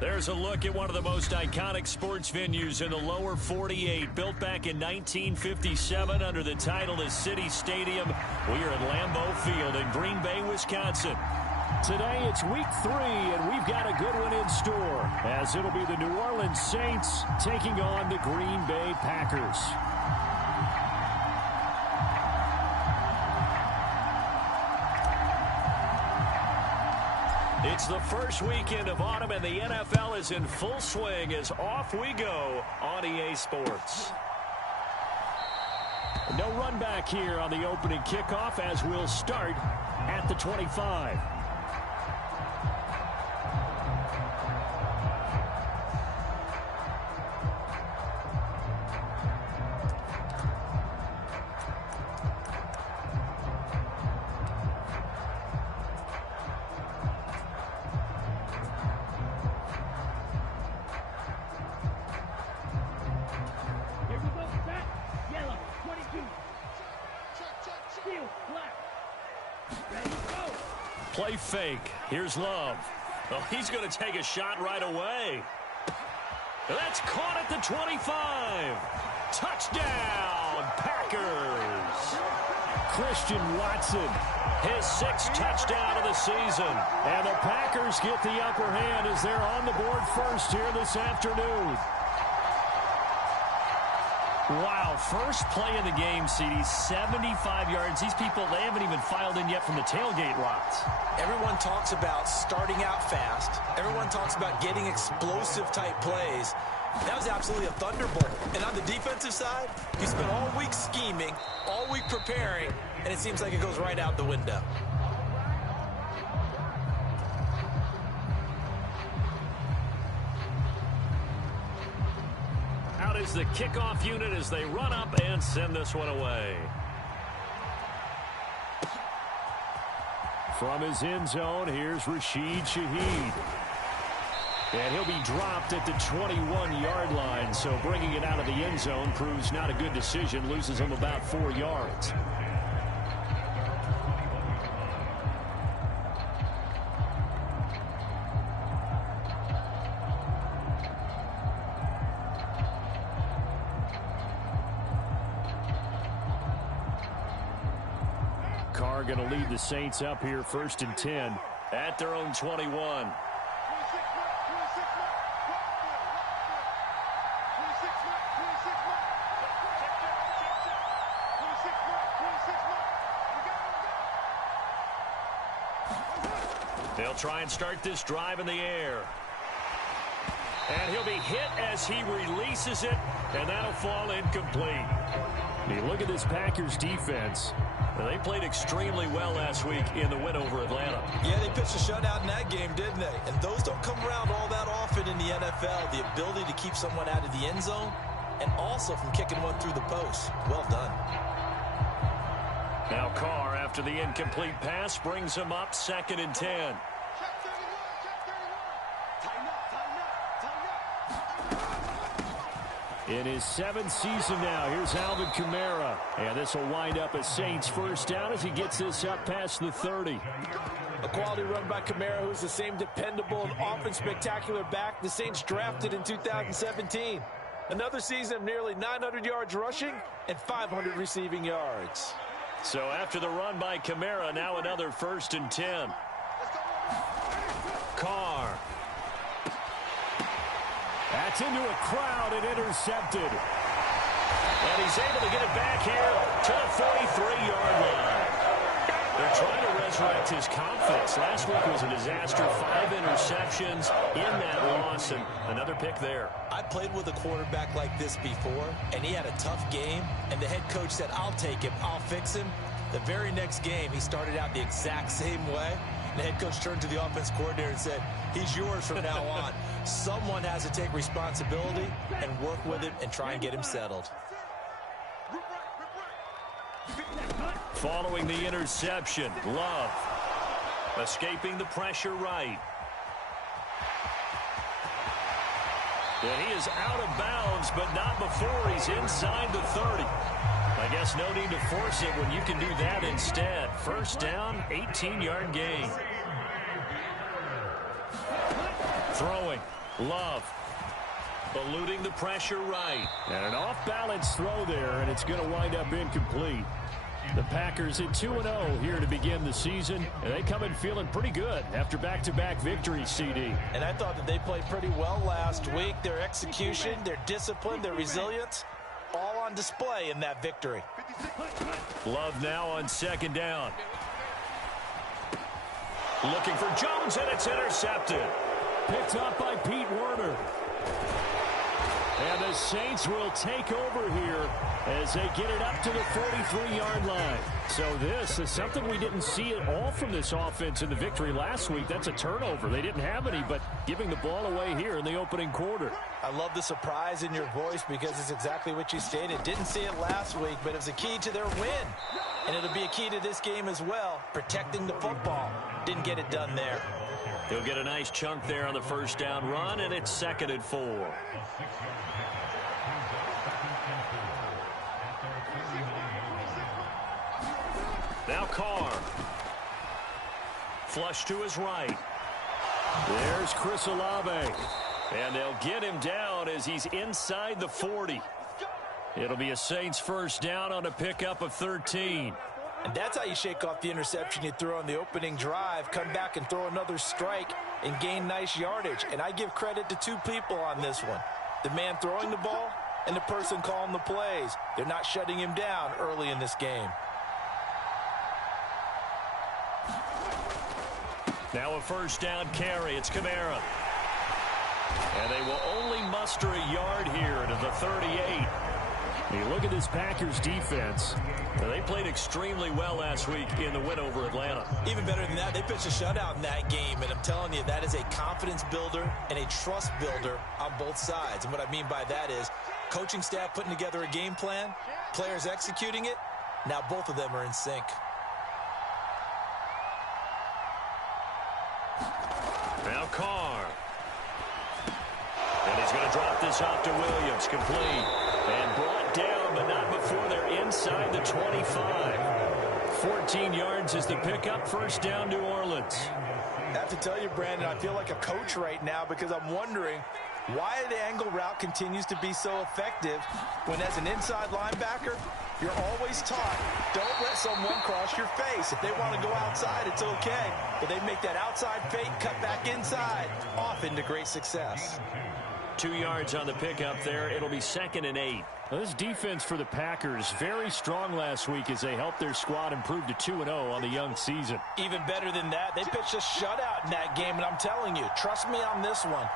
There's a look at one of the most iconic sports venues in the lower 48. Built back in 1957 under the title of City Stadium. We are at Lambeau Field in Green Bay, Wisconsin. Today it's week 3, and we've got a good one in store, as it'll be the New Orleans Saints taking on the Green Bay Packers. It's the first weekend of autumn, and the NFL is in full swing as off we go on EA Sports. No run back here on the opening kickoff as we'll start at the 25. Play fake. Here's Love. Well, he's going to take a shot right away. That's caught at the 25. Touchdown, Packers. Christian Watson, his 6th touchdown of the season. And the Packers get the upper hand as they're on the board first here this afternoon. Wow, first play of the game, CD, 75 yards. These people, they haven't even filed in yet from the tailgate lots. Everyone talks about starting out fast. Everyone talks about getting explosive-type plays. That was absolutely a thunderbolt. And on the defensive side, you spent all week scheming, all week preparing, and it seems like it goes right out the window. Is the kickoff unit as they run up and send this one away. From his end zone, here's Rashid Shaheed. And he'll be dropped at the 21-yard line, so bringing it out of the end zone proves not a good decision, loses him about 4 yards. Carr going to lead the Saints up here 1st and 10 at their own 21. They'll try and start this drive in the air. And he'll be hit as he releases it, and that'll fall incomplete. You look at this Packers defense. They played extremely well last week in the win over Atlanta. Yeah, they pitched a shutout in that game, didn't they? And those don't come around all that often in the NFL. The ability to keep someone out of the end zone and also from kicking one through the post. Well done. Now Carr, after the incomplete pass, brings him up 2nd and 10. In his 7th season now, here's Alvin Kamara. And this will wind up a Saints first down as he gets this up past the 30. A quality run by Kamara, who's the same dependable and often spectacular back the Saints drafted in 2017. Another season of nearly 900 yards rushing and 500 receiving yards. So after the run by Kamara, now another 1st and 10. Carr. That's into a crowd and intercepted. And he's able to get it back here to the 43-yard line. They're trying to resurrect his confidence. Last week was a disaster. 5 interceptions in that loss, and another pick there. I played with a quarterback like this before, and he had a tough game, and the head coach said, I'll take him, I'll fix him. The very next game, he started out the exact same way. The head coach turned to the offense coordinator and said, he's yours from now on. Someone has to take responsibility and work with him and try and get him settled. Following the interception, Love escaping the pressure right. And he is out of bounds, but not before he's inside the 30. I guess no need to force it when you can do that instead. First down, 18-yard gain. Throwing. Love. Eluding the pressure right. And an off-balance throw there, and it's going to wind up incomplete. The Packers at 2-0 here to begin the season, and they come in feeling pretty good after back-to-back victories, CD. And I thought that they played pretty well last week. Their execution, their discipline, their resilience, all on display in that victory. Love now on second down. Looking for Jones, and it's intercepted. Picked up by Pete Werner. And the Saints will take over here as they get it up to the 43-yard line. So this is something we didn't see at all from this offense in the victory last week. That's a turnover. They didn't have any, but giving the ball away here in the opening quarter. I love the surprise in your voice because it's exactly what you stated. Didn't see it last week, but it was a key to their win. And it'll be a key to this game as well, protecting the football. Didn't get it done there. He'll get a nice chunk there on the first down run, and it's 2nd and 4. Now Carr. Flush to his right. There's Chris Olave. And they'll get him down as he's inside the 40. It'll be a Saints first down on a pickup of 13. And that's how you shake off the interception you threw on the opening drive. Come back and throw another strike and gain nice yardage. And I give credit to two people on this one. The man throwing the ball and the person calling the plays. They're not shutting him down early in this game. Now a first down carry. It's Kamara. And they will only muster a yard here to the 38. You look at this Packers defense. They played extremely well last week in the win over Atlanta. Even better than that, they pitched a shutout in that game, and I'm telling you, that is a confidence builder and a trust builder on both sides. And what I mean by that is coaching staff putting together a game plan, players executing it. Now both of them are in sync. Now Carr. And he's going to drop this off to Williams. Complete. And brought down, but not before they're inside the 25. 14 yards is the pickup. First down, New Orleans. I have to tell you, Brandon, I feel like a coach right now because I'm wondering why the angle route continues to be so effective when as an inside linebacker, you're always taught, don't let someone cross your face. If they want to go outside, it's okay. But they make that outside fake, cut back inside, off into great success. 2 yards on the pickup there. It'll be 2nd and 8. Well, this defense for the Packers, very strong last week as they helped their squad improve to 2-0 on the young season. Even better than that, they pitched a shutout in that game, and I'm telling you, trust me on this one.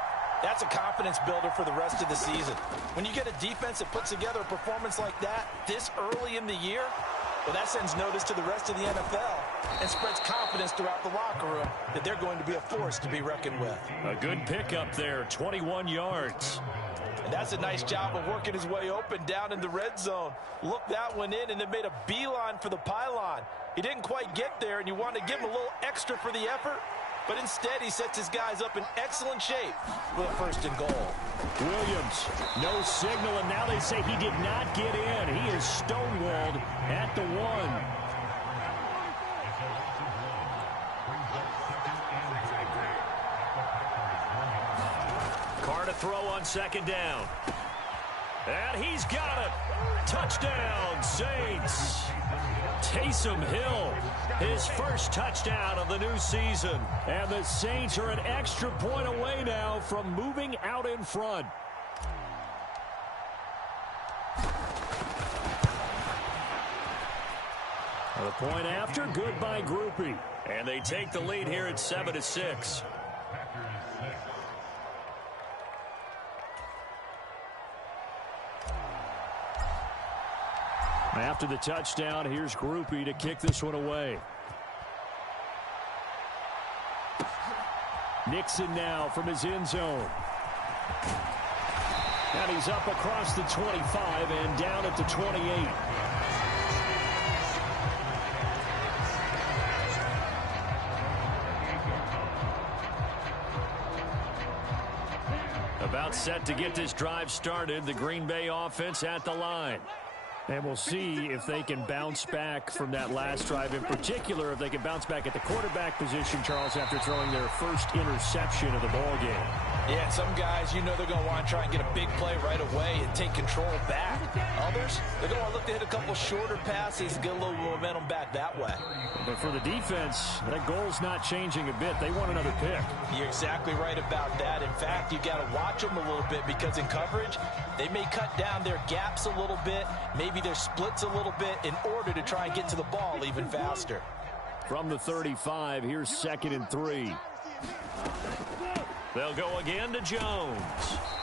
That's a confidence builder for the rest of the season. When you get a defense that puts together a performance like that this early in the year, well, that sends notice to the rest of the NFL and spreads confidence throughout the locker room that they're going to be a force to be reckoned with. A good pickup there, 21 yards. And that's a nice job of working his way open down in the red zone. Looked that one in and then made a beeline for the pylon. He didn't quite get there, and you want to give him a little extra for the effort. But instead, he sets his guys up in excellent shape for the 1st and goal. Williams, no signal, and now they say he did not get in. He is stonewalled at the 1. Carr to throw on 2nd down. And he's got it. Touchdown, Saints. Taysom Hill, his first touchdown of the new season. And the Saints are an extra point away now from moving out in front. The point after, good by Groupie. And they take the lead here at 7-6. After the touchdown, here's Groupie to kick this one away. Nixon now from his end zone. And he's up across the 25 and down at the 28. About set to get this drive started. The Green Bay offense at the line. And we'll see if they can bounce back from that last drive. In particular, if they can bounce back at the quarterback position, Charles, after throwing their first interception of the ball game. Yeah, some guys, you know they're going to want to try and get a big play right away and take control back. Others, they're going to look to hit a couple shorter passes and get a little momentum back that way. But for the defense, that goal's not changing a bit. They want another pick. You're exactly right about that. In fact, you got to watch them a little bit because in coverage, they may cut down their gaps a little bit, maybe their splits a little bit in order to try and get to the ball even faster. From the 35, here's 2nd and 3. They'll go again to Jones.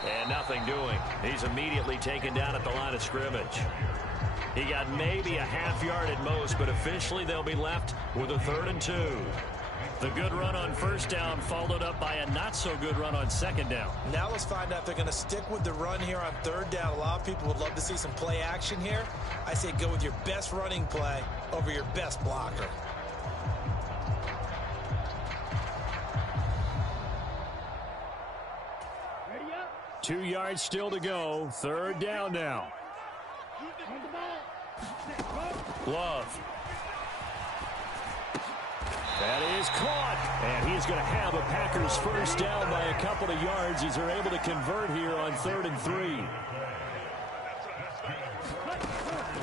And nothing doing. He's immediately taken down at the line of scrimmage. He got maybe a half yard at most, but officially they'll be left with a 3rd and 2. The good run on 1st down followed up by a not-so-good run on 2nd down. Now let's find out if they're going to stick with the run here on 3rd down. A lot of people would love to see some play action here. I say go with your best running play over your best blocker. 2 yards still to go. 3rd down now. Love. That is caught. And he's going to have a Packers 1st down by a couple of yards as they're able to convert here on 3rd and 3.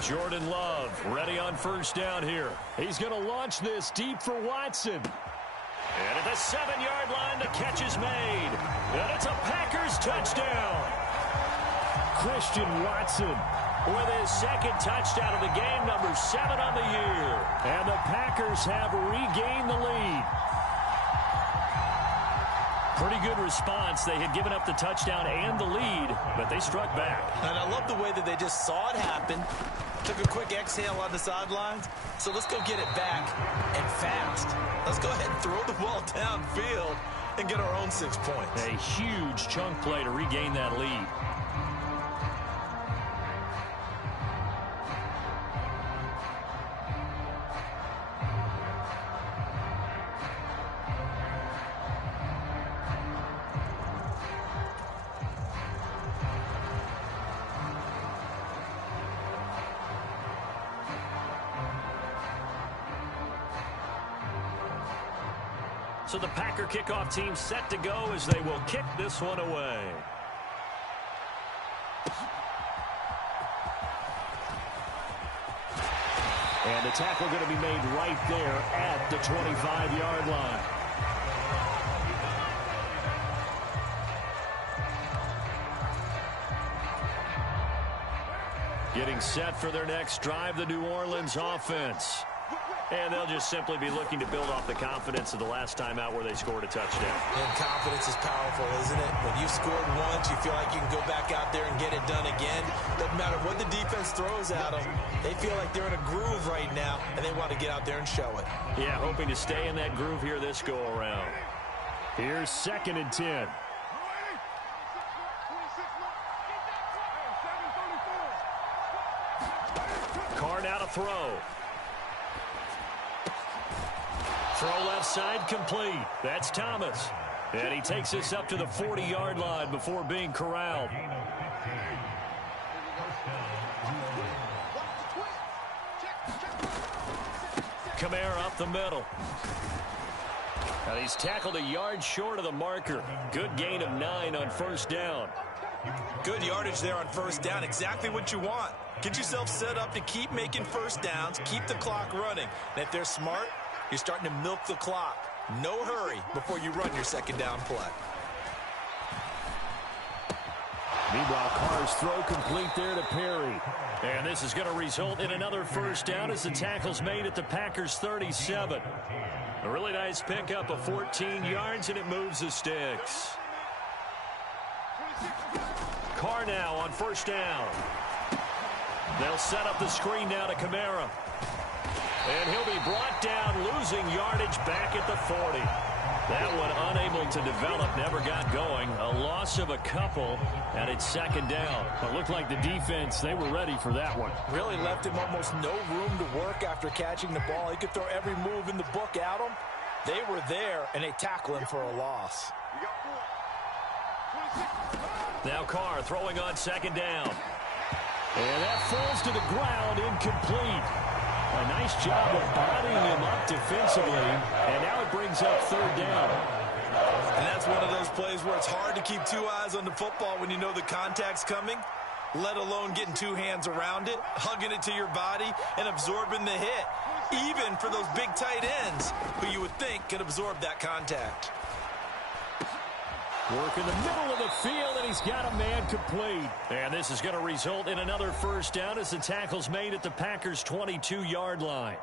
Jordan Love ready on 1st down here. He's going to launch this deep for Watson. And at the 7-yard line, the catch is made. And it's a Packers touchdown. Christian Watson with his 2nd touchdown of the game, number 7 on the year. And the Packers have regained the lead. Pretty good response. They had given up the touchdown and the lead, but they struck back. And I love the way that they just saw it happen. Took a quick exhale on the sidelines. So let's go get it back and fast. Let's go ahead and throw the ball downfield and get our own 6 points. A huge chunk play to regain that lead. So the Packer kickoff team set to go as they will kick this one away. And the tackle going to be made right there at the 25-yard line. Getting set for their next drive, the New Orleans offense. And they'll just simply be looking to build off the confidence of the last time out where they scored a touchdown. And confidence is powerful, isn't it? When you've scored once, you feel like you can go back out there and get it done again. Doesn't matter what the defense throws at them. They feel like they're in a groove right now, and they want to get out there and show it. Yeah, hoping to stay in that groove here this go-around. Here's 2nd and 10. Carr now to throw. Throw left side complete. That's Thomas. And he takes this up to the 40-yard line before being corralled. Kamara up the middle. And he's tackled a yard short of the marker. Good gain of 9 on 1st down. Good yardage there on 1st down. Exactly what you want. Get yourself set up to keep making 1st downs, keep the clock running. And if they're smart, you're starting to milk the clock. No hurry before you run your 2nd down play. Meanwhile, Carr's throw complete there to Perry. And this is going to result in another 1st down as the tackle's made at the Packers 37. A really nice pickup of 14 yards, and it moves the sticks. Carr now on 1st down. They'll set up the screen now to Kamara. And he'll be brought down, losing yardage back at the 40. That one unable to develop, never got going. A loss of a couple, and it's 2nd down. It looked like the defense, they were ready for that one. Really left him almost no room to work after catching the ball. He could throw every move in the book at him. They were there, and they tackle him for a loss. Now Carr throwing on 2nd down. And that falls to the ground, incomplete. A nice job of bodying him up defensively, and now it brings up 3rd down. And that's one of those plays where it's hard to keep two eyes on the football when you know the contact's coming, let alone getting two hands around it, hugging it to your body, and absorbing the hit, even for those big tight ends who you would think could absorb that contact. Work in the middle of the field, and he's got a man complete. And this is going to result in another first down as the tackle's made at the Packers' 22-yard line.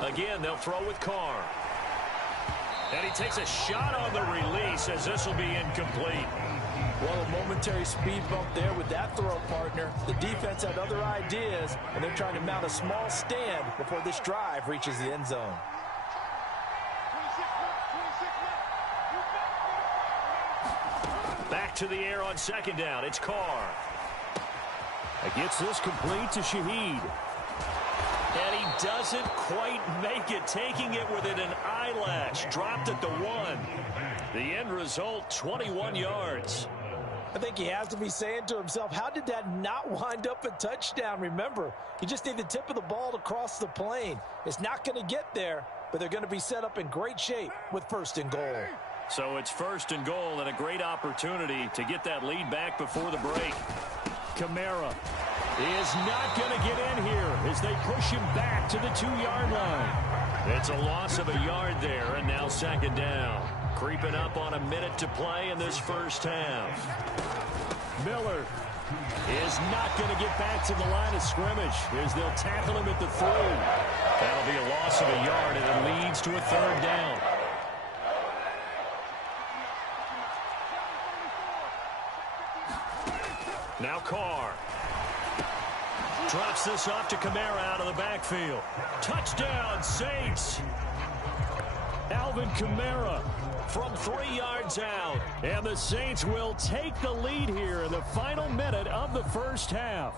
Again, they'll throw with Carr. And he takes a shot on the release as this will be incomplete. Well, a momentary speed bump there with that throw partner. The defense had other ideas, and they're trying to mount a small stand before this drive reaches the end zone. Back to the air on second down. It's Carr. Gets this complete to Shaheed. And he doesn't quite make it, taking it within an eyelash. Dropped at the 1. The end result, 21 yards. I think he has to be saying to himself, how did that not wind up a touchdown? Remember, you just need the tip of the ball to cross the plane. It's not going to get there, but they're going to be set up in great shape with 1st and goal. So it's 1st and goal and a great opportunity to get that lead back before the break. Kamara is not going to get in here as they push him back to the 2-yard line. It's a loss of a yard there, and now second down. Creeping up on a minute to play in this first half. Miller is not going to get back to the line of scrimmage as they'll tackle him at the 3. That'll be a loss of a yard, and it leads to a 3rd down. Now Carr. Drops this off to Kamara out of the backfield. Touchdown, Saints. Alvin Kamara from 3 yards out. And the Saints will take the lead here in the final minute of the first half.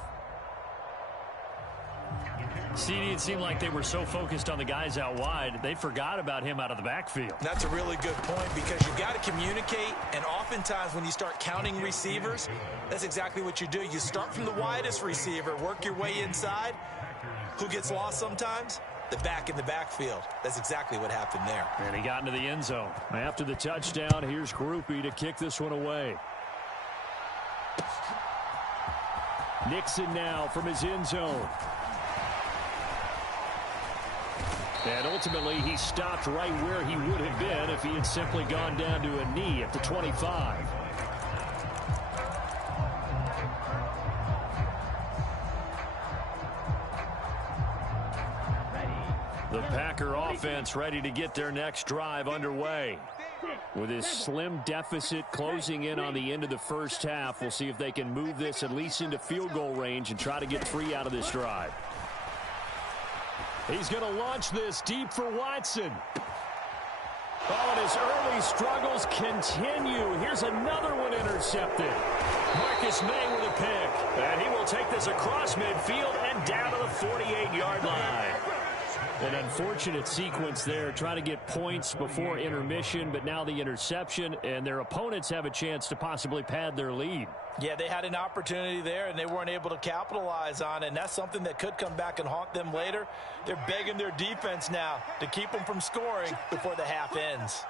CD, it seemed like they were so focused on the guys out wide, they forgot about him out of the backfield. That's a really good point because you've got to communicate, and oftentimes when you start counting receivers, that's exactly what you do. You start from the widest receiver, work your way inside. Who gets lost sometimes? The back in the backfield. That's exactly what happened there. And he got into the end zone. After the touchdown, here's Grupe to kick this one away. Nixon now from his end zone. And ultimately, he stopped right where he would have been if he had simply gone down to a knee at the 25. The Packer offense ready to get their next drive underway. With his slim deficit closing in on the end of the first half, we'll see if they can move this at least into field goal range and try to get 3 out of this drive. He's going to launch this deep for Watson. Oh, and his early struggles continue. Here's another one intercepted. Marcus May with a pick. And he will take this across midfield and down to the 48-yard line. An unfortunate sequence there, trying to get points before intermission, but now the interception, and their opponents have a chance to possibly pad their lead. Yeah, they had an opportunity there, and they weren't able to capitalize on it, and that's something that could come back and haunt them later. They're begging their defense now to keep them from scoring before the half ends.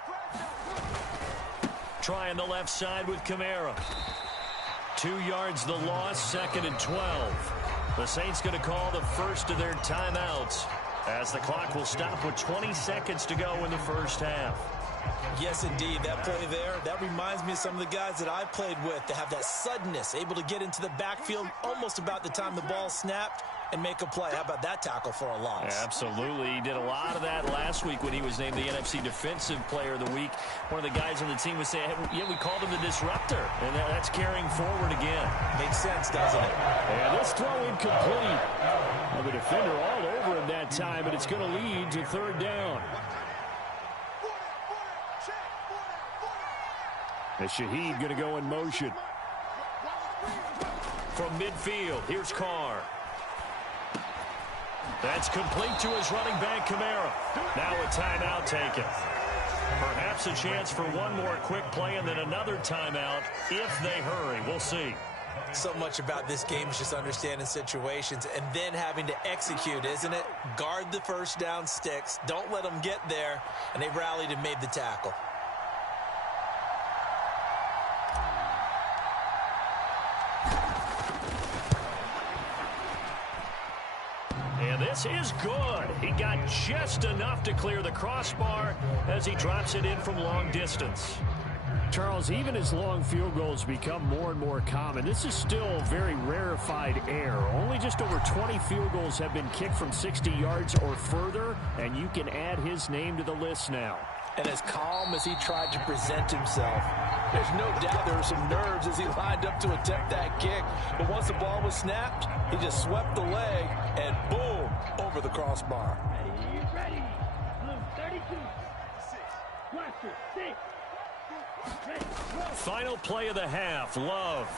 Trying the left side with Kamara. 2 yards the loss, 2nd and 12. The Saints going to call the first of their timeouts as the clock will stop with 20 seconds to go in the first half. Yes, indeed. That play there, that reminds me of some of the guys that I played with that have that suddenness, able to get into the backfield almost about the time the ball snapped and make a play. How about that tackle for a loss? Absolutely. He did a lot of that last week when he was named the NFC Defensive Player of the Week. One of the guys on the team was saying, yeah, we called him the disruptor. And that's carrying forward again. Makes sense, doesn't it? And this throw incomplete. Well, the defender all over him that time, and it's going to lead to 3rd down. And Shaheed going to go in motion. From midfield, here's Carr. That's complete to his running back, Kamara. Now a timeout taken. Perhaps a chance for one more quick play and then another timeout if they hurry. We'll see. So much about this game is just understanding situations and then having to execute, isn't it? Guard the first down sticks. Don't let them get there. And they rallied and made the tackle. And this is good. He got just enough to clear the crossbar as he drops it in from long distance. Charles, even as long field goals become more and more common, this is still very rarefied air. Only just over 20 field goals have been kicked from 60 yards or further, and you can add his name to the list now. And as calm as he tried to present himself, there's no doubt there were some nerves as he lined up to attempt that kick. But once the ball was snapped, he just swept the leg and boom, over the crossbar. Ready. Blue 32. 6. Blaster 6. Final play of the half, Love.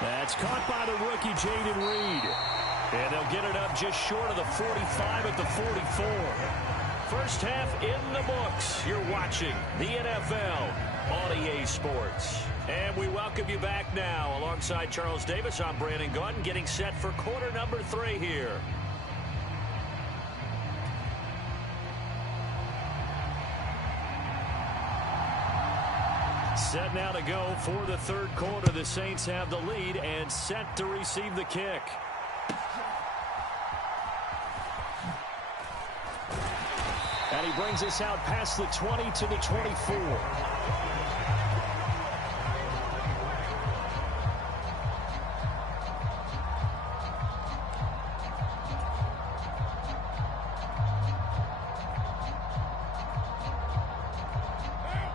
That's caught by the rookie, Jayden Reed. And they'll get it up just short of the 45 at the 44. First half in the books. You're watching the NFL on EA Sports. And we welcome you back now. Alongside Charles Davis, I'm Brandon Gaudin, getting set for quarter number 3 here. Set now to go for the third quarter. The Saints have the lead and set to receive the kick. And he brings us out past the 20 to the 24.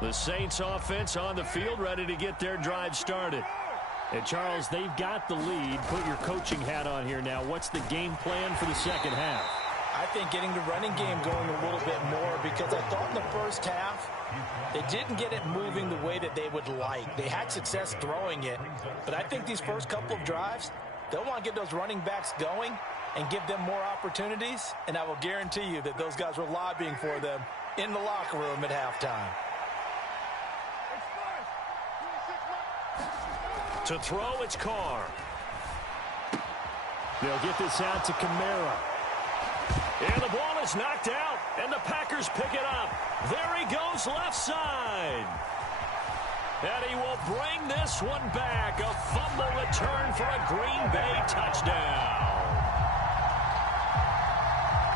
The Saints offense on the field, ready to get their drive started. And Charles, they've got the lead. Put your coaching hat on here now. What's the game plan for the second half? I think getting the running game going a little bit more, because I thought in the first half they didn't get it moving the way that they would like. They had success throwing it, but I think these first couple of drives, they'll want to get those running backs going and give them more opportunities, and I will guarantee you that those guys were lobbying for them in the locker room at halftime. To throw, it's Carr. They'll get this out to Kamara. And the ball is knocked out, and the Packers pick it up. There he goes left side. And he will bring this one back. A fumble return for a Green Bay touchdown.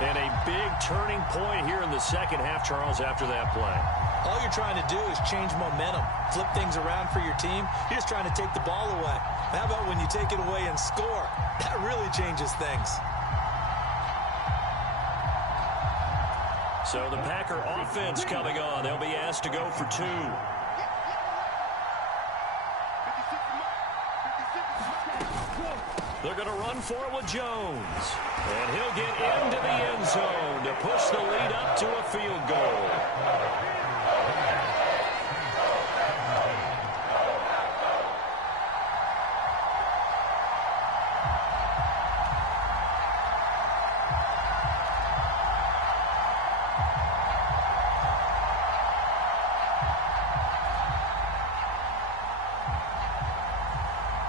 And a big turning point here in the second half, Charles, after that play. All you're trying to do is change momentum, flip things around for your team. You're just trying to take the ball away. How about when you take it away and score? That really changes things. So the Packer offense coming on. They'll be asked to go for 2. They're going to run for it with Jones. And he'll get into the end zone to push the lead up to a field goal.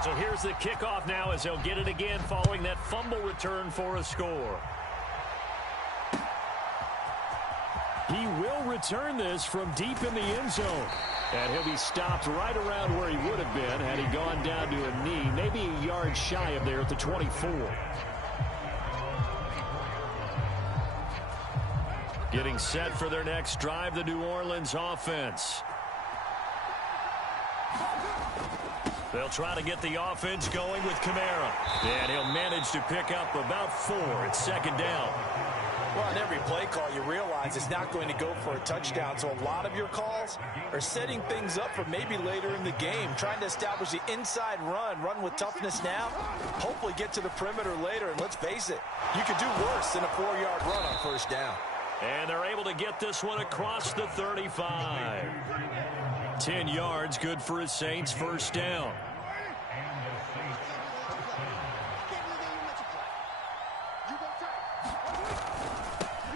So here's the kickoff now as they'll get it again following that fumble return for a score. He will return this from deep in the end zone. And he'll be stopped right around where he would have been had he gone down to a knee, maybe a yard shy of there at the 24. Getting set for their next drive, the New Orleans offense. They'll try to get the offense going with Kamara. And he'll manage to pick up about 4. It's second down. Well, on every play call, you realize it's not going to go for a touchdown. So a lot of your calls are setting things up for maybe later in the game, trying to establish the inside run with toughness now, hopefully get to the perimeter later. And let's face it, you could do worse than a 4-yard run on first down. And they're able to get this one across the 35. 10 yards, good for his Saints, first down.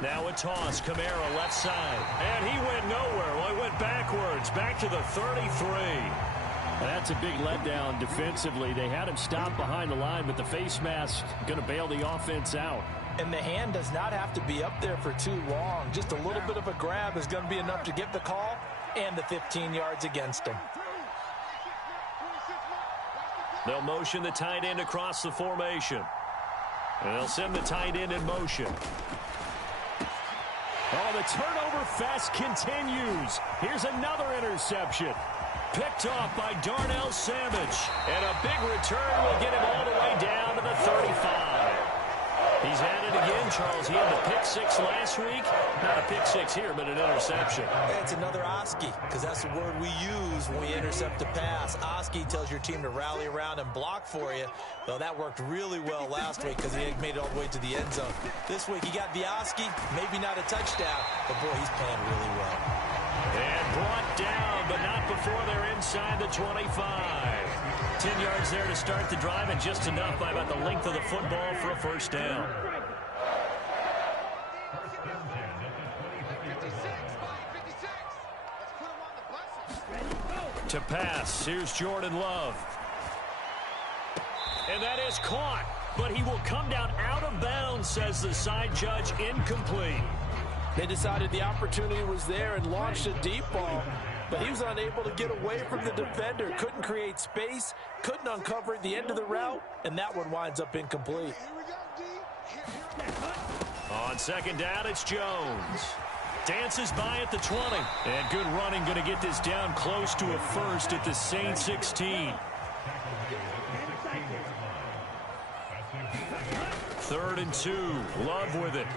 Now a toss, Kamara left side. And he went nowhere. Well, he went backwards, back to the 33. That's a big letdown defensively. They had him stop behind the line, but the face mask going to bail the offense out. And the hand does not have to be up there for too long. Just a little bit of a grab is going to be enough to get the call and the 15 yards against him. They'll motion the tight end across the formation. And they'll send the tight end in motion. Oh, the turnover fest continues. Here's another interception. Picked off by Darnell Savage. And a big return will get him all the way down to the 35. He's had it again, Charles. He had the pick six last week. Not a pick six here, but an interception. It's another Oski, because that's the word we use when we intercept a pass. Oski tells your team to rally around and block for you. Though that worked really well last week because he made it all the way to the end zone. This week he got the Oski, maybe not a touchdown, but boy, he's playing really well. And brought down, but not before they're inside the 25. 10 yards there to start the drive, and just enough by about the length of the football for a first down. To pass, here's Jordan Love. And that is caught, but he will come down out of bounds, says the side judge, incomplete. They decided the opportunity was there and launched a deep ball, but he was unable to get away from the defender. Couldn't create space, couldn't uncover at the end of the route, and that one winds up incomplete. On second down, it's Jones. Dances by at the 20. And good running, going to get this down close to a first at the Saints 16. 3rd and 2. Love with it.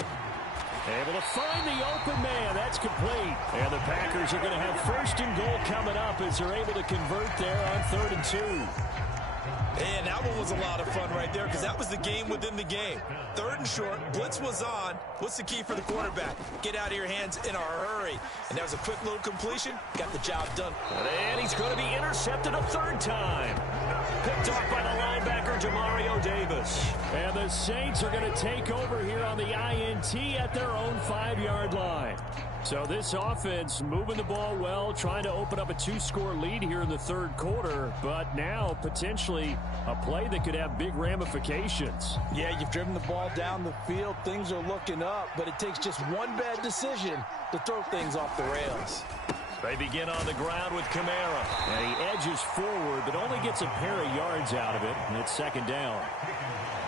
Able to find the open man. That's complete. And the Packers are going to have 1st and goal coming up as they're able to convert there on 3rd and 2. And that one was a lot of fun right there because that was the game within the game. 3rd and short, blitz was on. What's the key for the quarterback? Get out of your hands in a hurry. And that was a quick little completion. Got the job done. And he's going to be intercepted a 3rd time. Picked off by the linebacker, Demario Davis. And the Saints are going to take over here on the INT at their own 5-yard line. So this offense moving the ball well, trying to open up a 2-score lead here in the 3rd quarter, but now potentially a play that could have big ramifications. Yeah, you've driven the ball down the field. Things are looking up, but it takes just one bad decision to throw things off the rails. They begin on the ground with Kamara. And he edges forward, but only gets a pair of yards out of it, and it's 2nd down.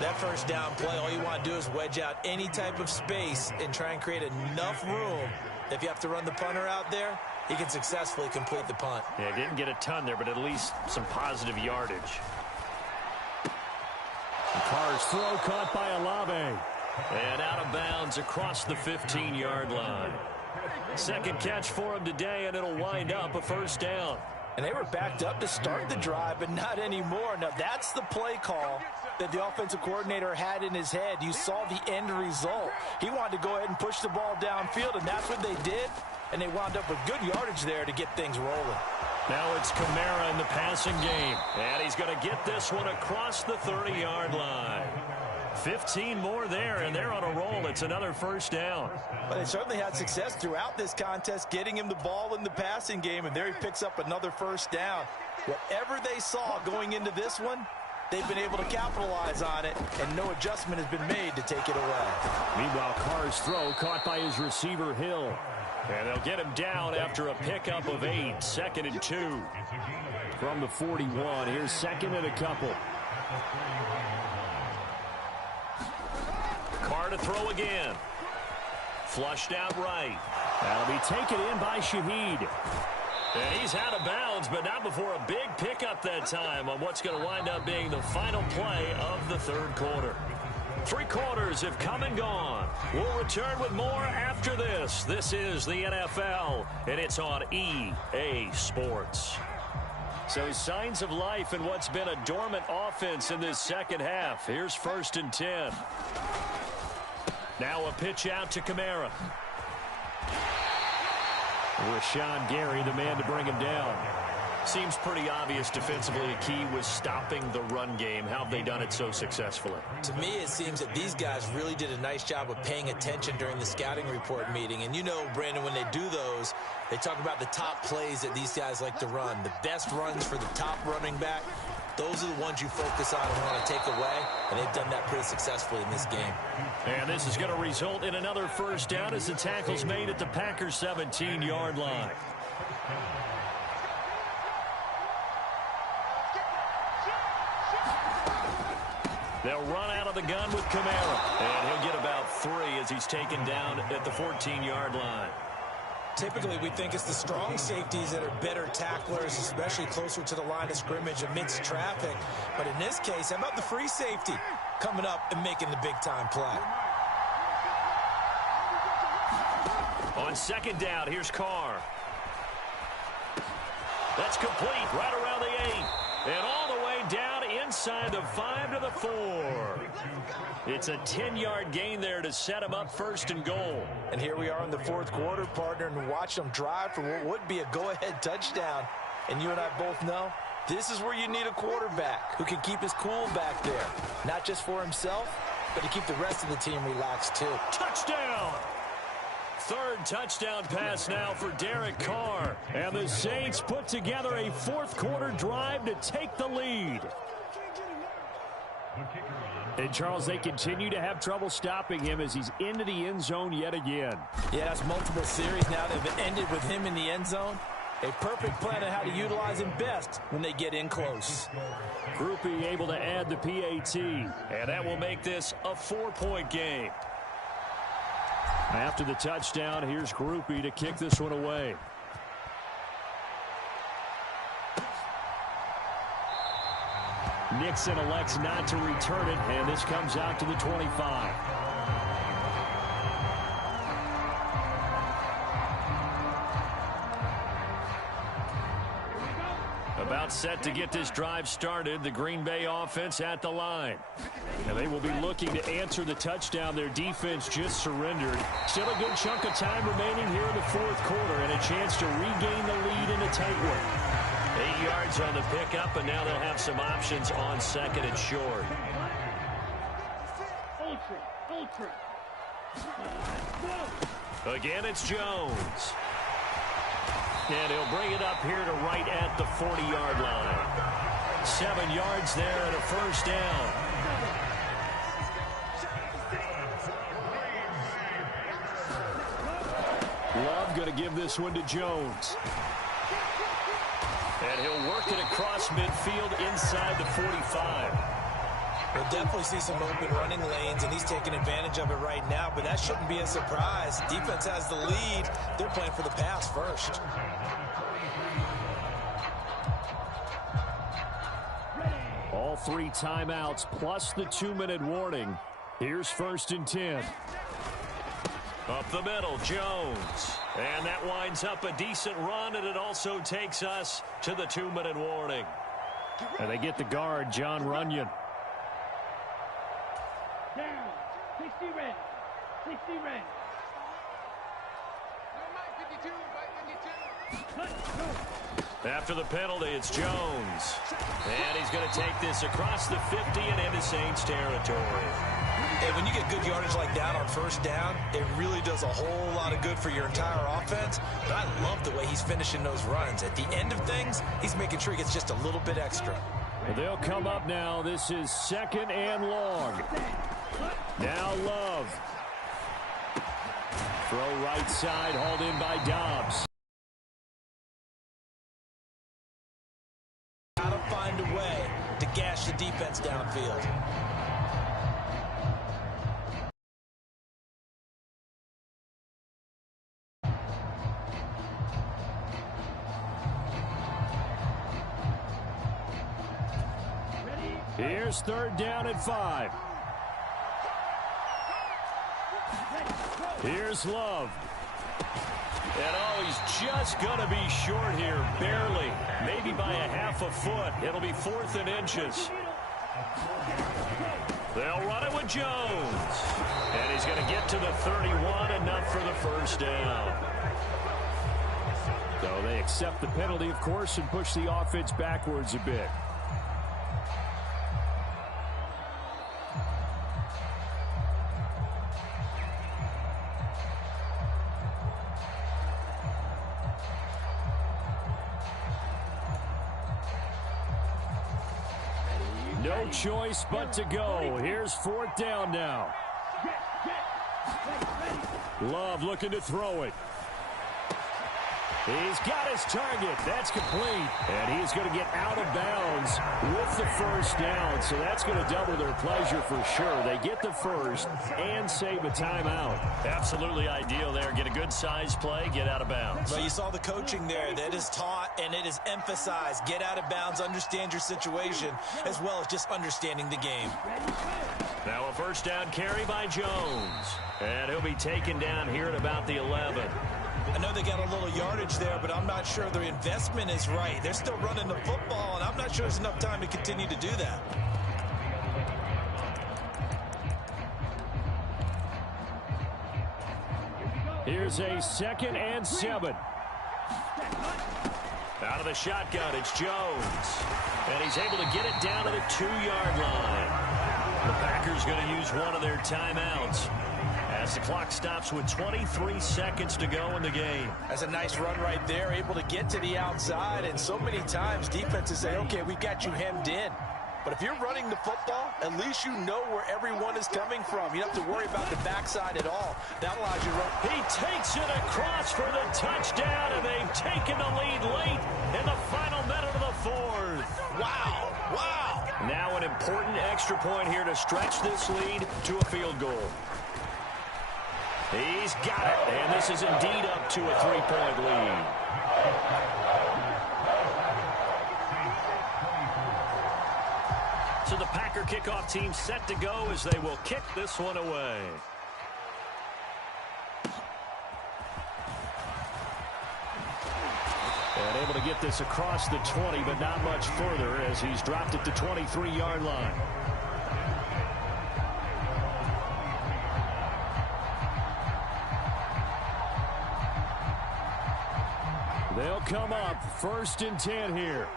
That first down play, all you want to do is wedge out any type of space and try and create enough room. If you have to run the punter out there, he can successfully complete the punt. Yeah, didn't get a ton there, but at least some positive yardage. Carr's throw caught by Olave. And out of bounds across the 15-yard line. 2nd catch for him today, and it'll wind up a 1st down. And they were backed up to start the drive, but not anymore. Now, that's the play call that the offensive coordinator had in his head. You saw the end result. He wanted to go ahead and push the ball downfield, and that's what they did. And they wound up with good yardage there to get things rolling. Now it's Kamara in the passing game. And he's going to get this one across the 30-yard line. 15 more there, and they're on a roll. It's another 1st down. But they certainly had success throughout this contest, getting him the ball in the passing game, and there he picks up another 1st down. Whatever they saw going into this one, they've been able to capitalize on it, and no adjustment has been made to take it away. Meanwhile, Carr's throw caught by his receiver, Hill. And they'll get him down after a pickup of 8. 2nd and 2. From the 41, here's 2nd and a couple. Carr to throw again. Flushed out right. That'll be taken in by Shaheed. And he's out of bounds, but not before a big pickup that time on what's going to wind up being the final play of the 3rd quarter. 3 quarters have come and gone. We'll return with more after this. This is the NFL, and it's on EA Sports. So signs of life in what's been a dormant offense in this 2nd half. Here's 1st and 10. Now a pitch out to Kamara. Rashawn Gary, the man to bring him down. Seems pretty obvious defensively. The key was stopping the run run game. How have they done it so successfully? To me, it seems that these guys really did a nice job of paying attention during the scouting report meeting. And you know, Brandon, when they do those, they talk about the top plays that these guys like to run. The best runs for the top running back, those are the ones you focus on and want to take away. And they've done that pretty successfully in this game. And this is going to result in another first down as the tackle's made at the Packers' 17-yard line. They'll run out of the gun with Kamara. And he'll get about 3 as he's taken down at the 14-yard line. Typically, we think it's the strong safeties that are better tacklers, especially closer to the line of scrimmage amidst traffic. But in this case, how about the free safety coming up and making the big-time play? On second down, here's Carr. That's complete right around the 8. And all the way down inside the 5 to the 4. It's a 10-yard gain there to set him up first and goal. And here we are in the fourth quarter, partner, and watch them drive for what would be a go-ahead touchdown. And you and I both know this is where you need a quarterback who can keep his cool back there. Not just for himself, but to keep the rest of the team relaxed too. Touchdown! Third touchdown pass now for Derek Carr. And the Saints put together a fourth quarter drive to take the lead. And, Charles, they continue to have trouble stopping him as he's into the end zone yet again. Yeah, that's multiple series now. They've ended with him in the end zone. A perfect plan on how to utilize him best when they get in close. Grupe able to add the PAT. And that will make this a 4-point game. After the touchdown, here's Grupe to kick this one away. Nixon elects not to return it, and this comes out to the 25. About set to get this drive started, the Green Bay offense at the line. And they will be looking to answer the touchdown their defense just surrendered. Still a good chunk of time remaining here in the fourth quarter and a chance to regain the lead in a tight one. 8 yards on the pickup, and now they'll have some options on second and short. Ultra. Again, it's Jones. And he'll bring it up here to right at the 40-yard line. 7 yards there and a first down. Love going to give this one to Jones. And he'll work it across midfield inside the 45. We'll definitely see some open running lanes, and he's taking advantage of it right now, but that shouldn't be a surprise. Defense has the lead. They're playing for the pass first. All 3 timeouts plus the 2-minute warning. Here's 1st and 10. Up the middle, Jones. And that winds up a decent run, and it also takes us to the 2-minute warning. And they get the guard, John Runyon. Down. 60 red. 60 red. After the penalty, it's Jones. And he's going to take this across the 50 and into Saints territory. And when you get good yardage like that on first down, it really does a whole lot of good for your entire offense. But I love the way he's finishing those runs. At the end of things, he's making sure he gets just a little bit extra. Well, they'll come up now. This is 2nd and long. Now Love. Throw right side, hauled in by Dobbs. Got to find a way to gash the defense downfield. Here's 3rd down at 5. Here's Love. And oh, he's just going to be short here, barely. Maybe by a half a foot. It'll be 4th and inches. They'll run it with Jones. And he's going to get to the 31, enough for the first down. So they accept the penalty, of course, and push the offense backwards a bit. No choice but to go. Here's 4th down now. Love looking to throw it. He's got his target. That's complete. And he's going to get out of bounds with the 1st down. So that's going to double their pleasure for sure. They get the 1st and save a timeout. Absolutely ideal there. Get a good size play, get out of bounds. Well, you saw the coaching there. That is taught and it is emphasized. Get out of bounds, understand your situation, as well as just understanding the game. Now a 1st down carry by Jones. And he'll be taken down here at about the 11. I know they got a little yardage there, but I'm not sure their investment is right. They're still running the football, and I'm not sure there's enough time to continue to do that. Here's a 2nd and 7. Out of the shotgun, it's Jones. And he's able to get it down to the 2-yard line. The Packers going to use one of their timeouts as the clock stops with 23 seconds to go in the game. That's a nice run right there, able to get to the outside. And so many times defenses say, okay, we've got you hemmed in. But if you're running the football, at least you know where everyone is coming from. You don't have to worry about the backside at all. That allows you to run. He takes it across for the touchdown, and they've taken the lead late in the final minute of the 4th. Wow, wow. Now an important extra point here to stretch this lead to a field goal. He's got it, and this is indeed up to a 3-point lead. So the Packer kickoff team set to go as they will kick this one away. And able to get this across the 20, but not much further as he's dropped it to 23-yard line. They'll come up 1st and 10 here.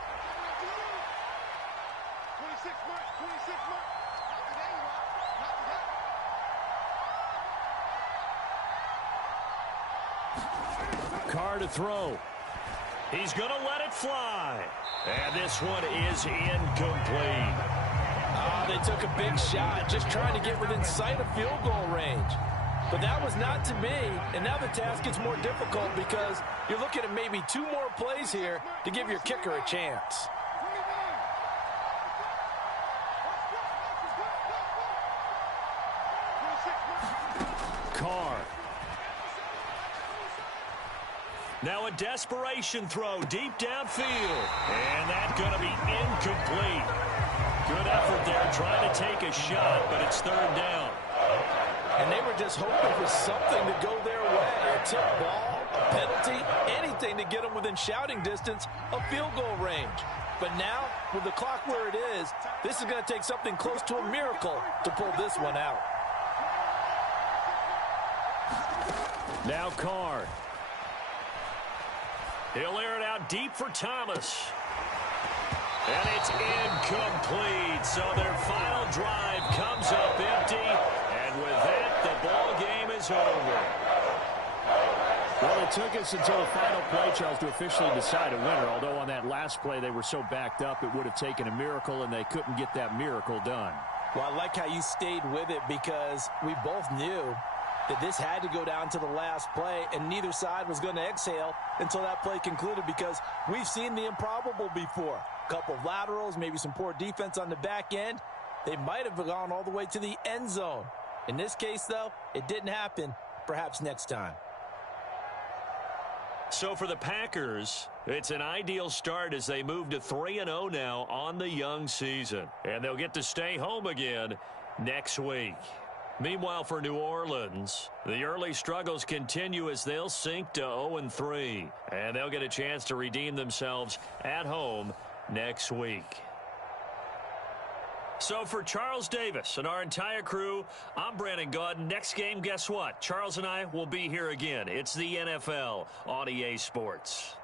Carr to throw. He's going to let it fly. And this one is incomplete. They took a big shot, just trying to get within sight of field goal range. But that was not to be, and now the task gets more difficult because you're looking at maybe 2 more plays here to give your kicker a chance. Carr. Now a desperation throw deep downfield. And that's going to be incomplete. Good effort there trying to take a shot, but it's 3rd down. And they were just hoping for something to go their way. A tip ball, a penalty, anything to get them within shouting distance of field goal range. But now, with the clock where it is, this is going to take something close to a miracle to pull this one out. Now Carr. He'll air it out deep for Thomas. And it's incomplete. So their final drive comes up empty. And with that, the ball game is over. Well, it took us until the final play, Charles, to officially decide a winner. Although on that last play they were so backed up, it would have taken a miracle, and they couldn't get that miracle done. Well, I like how you stayed with it because we both knew that this had to go down to the last play, and neither side was going to exhale until that play concluded because we've seen the improbable before. A couple of laterals, maybe some poor defense on the back end. They might have gone all the way to the end zone. In this case, though, it didn't happen. Perhaps next time. So for the Packers, it's an ideal start as they move to 3-0 now on the young season. And they'll get to stay home again next week. Meanwhile, for New Orleans, the early struggles continue as they'll sink to 0-3. And they'll get a chance to redeem themselves at home next week. So for Charles Davis and our entire crew, I'm Brandon Gaudin. Next game, guess what? Charles and I will be here again. It's the NFL on EA Sports.